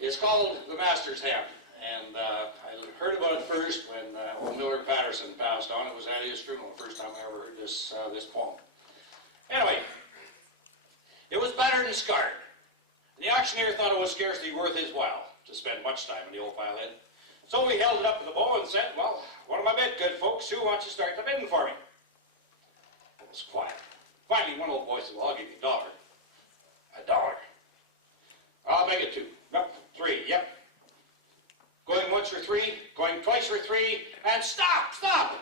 It's called the Master's Hand, and I heard about it first when old Miller Patterson passed on. It was at his funeral the first time I ever heard this poem. Anyway, it was battered and scarred, and the auctioneer thought it was scarcely worth his while to spend much time on the old violin. So we held it up to the bow and said, well, what am I bid, good folks? Who wants to start the bidding for me? It was quiet. Finally, one old boy said, well, I'll give you $1. $1. I'll make it 2. Nope, 3, yep. Going once for 3, going twice for 3, and stop, stop!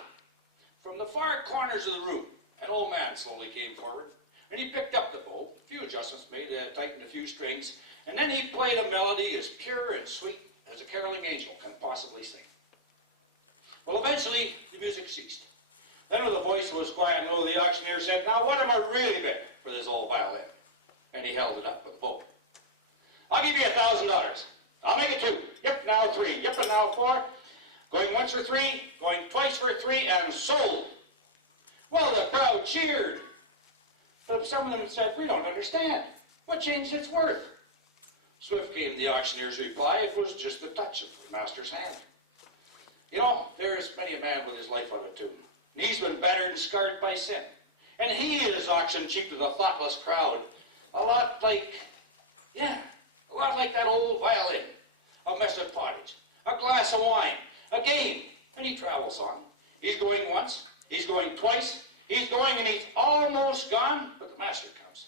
From the far corners of the room, an old man slowly came forward, and he picked up the bow, a few adjustments made, tightened a few strings, and then he played a melody as pure and sweet as a caroling angel can possibly sing. Well, eventually, the music ceased. Then with a voice that was quiet and low, the auctioneer said, now what am I really bidding for this old violin? And he held it up with a bow. I'll give you $1,000. I'll make it 2. Yep, now 3. Yep, and now 4. Going once for 3, going twice for 3, and sold. Well, the crowd cheered. But some of them said, we don't understand. What changed its worth? Swift came the auctioneer's reply. It was just the touch of the master's hand. You know, there is many a man with his life on a tune. And he's been battered and scarred by sin. And he is auctioned cheap to the thoughtless crowd. A lot like that old violin, a mess of pottage, a glass of wine, a game, and he travels on. He's going once, he's going twice, he's going and he's almost gone, but the master comes.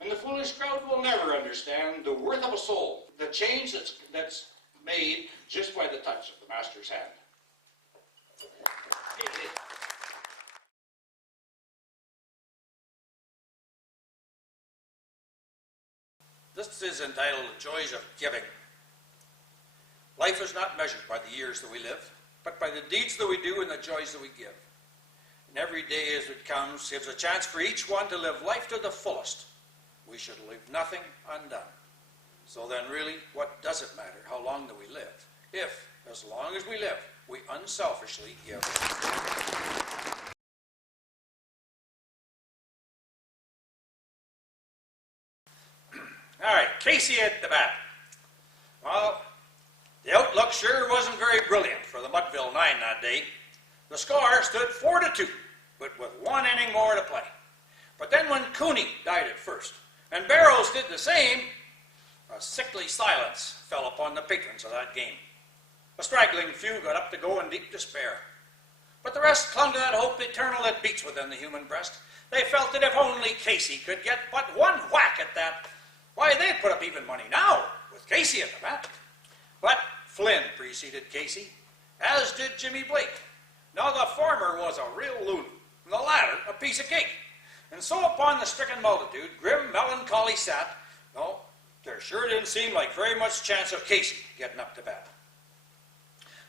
And the foolish crowd will never understand the worth of a soul, the change that's made just by the touch of the master's hand. This is entitled Joys of Giving. Life is not measured by the years that we live, but by the deeds that we do and the joys that we give. And every day as it comes gives a chance for each one to live life to the fullest. We should leave nothing undone. So then really, what does it matter how long that we live, if, as long as we live, we unselfishly give? All right, Casey at the bat. Well, the outlook sure wasn't very brilliant for the Mudville 9 that day. The score stood 4-2, but with 1 inning more to play. But then when Cooney died at first, and Barrows did the same, a sickly silence fell upon the patrons of that game. A straggling few got up to go in deep despair. But the rest clung to that hope eternal that beats within the human breast. They felt that if only Casey could get but one whack at that, why, they'd put up even money now, with Casey at the bat. But Flynn preceded Casey, as did Jimmy Blake. Now the former was a real loon, and the latter a piece of cake. And so upon the stricken multitude, grim melancholy sat. No, there sure didn't seem like very much chance of Casey getting up to bat.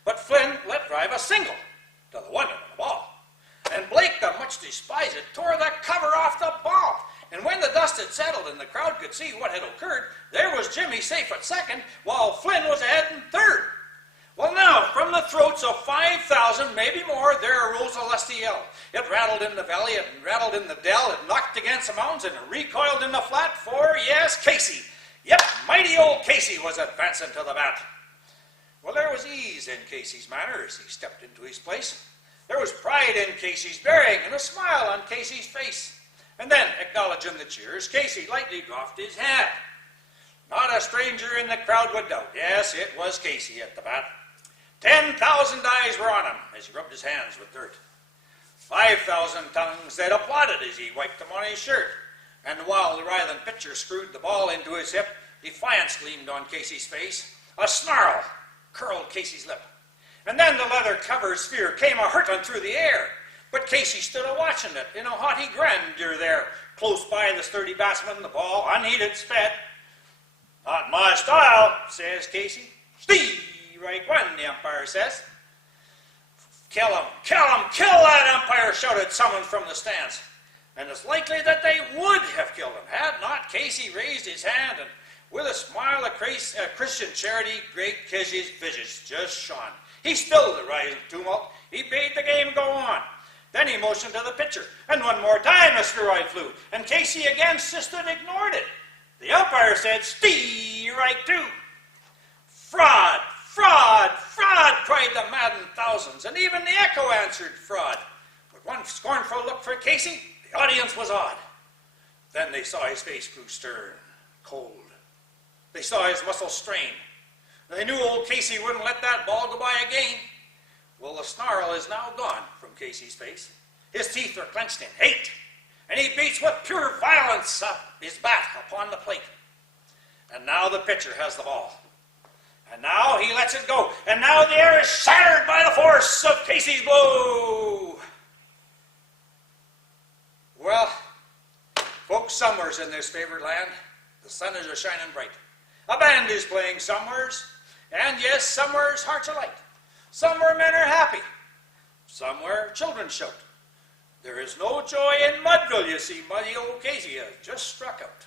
But Flynn let drive a single, to the wonder of the ball. And Blake, the much despised, tore the cover off the ball. And when the dust had settled and the crowd could see what had occurred, there was Jimmy safe at second, while Flynn was ahead in third. Well now, from the throats of 5,000, maybe more, there arose a lusty yell. It rattled in the valley, it rattled in the dell, it knocked against the mountains, and it recoiled in the flat, for, yes, Casey. Yep, mighty old Casey was advancing to the bat. Well, there was ease in Casey's manner as he stepped into his place. There was pride in Casey's bearing and a smile on Casey's face. And then, acknowledging the cheers, Casey lightly doffed his hat. Not a stranger in the crowd would doubt. Yes, it was Casey at the bat. 10,000 eyes were on him as he rubbed his hands with dirt. 5,000 tongues that applauded as he wiped them on his shirt. And while the writhing pitcher screwed the ball into his hip, defiance gleamed on Casey's face. A snarl curled Casey's lip. And then the leather-covered sphere came a-hurtling through the air. But Casey stood a-watching it in a haughty grandeur there. Close by the sturdy batsman, the ball unheeded sped. Not my style, says Casey. Strike one, the umpire says. Kill him, kill him, kill that umpire, shouted someone from the stands. And it's likely that they would have killed him had not Casey raised his hand and with a smile of Christian charity, great Casey's visage just shone. He stilled the rising tumult. He bade the game go on. Then he motioned to the pitcher, and one more time a spheroid flew, and Casey again insisted ignored it. The umpire said, strike two. "Fraud! Fraud! Fraud!" cried the maddened thousands, and even the echo answered fraud. With one scornful look for Casey, the audience was awed. Then they saw his face grew stern, cold. They saw his muscles strain. They knew old Casey wouldn't let that ball go by again. Well, the snarl is now gone from Casey's face. His teeth are clenched in hate, and he beats with pure violence his bat upon the plate. And now the pitcher has the ball. And now he lets it go. And now the air is shattered by the force of Casey's blow. Well, folks, somewheres in this favored land, the sun is a-shining bright. A band is playing somewheres, and yes, somewheres hearts are light. Somewhere men are happy. Somewhere children shout. There is no joy in Mudville, you see. Muddy old Casey has just struck out.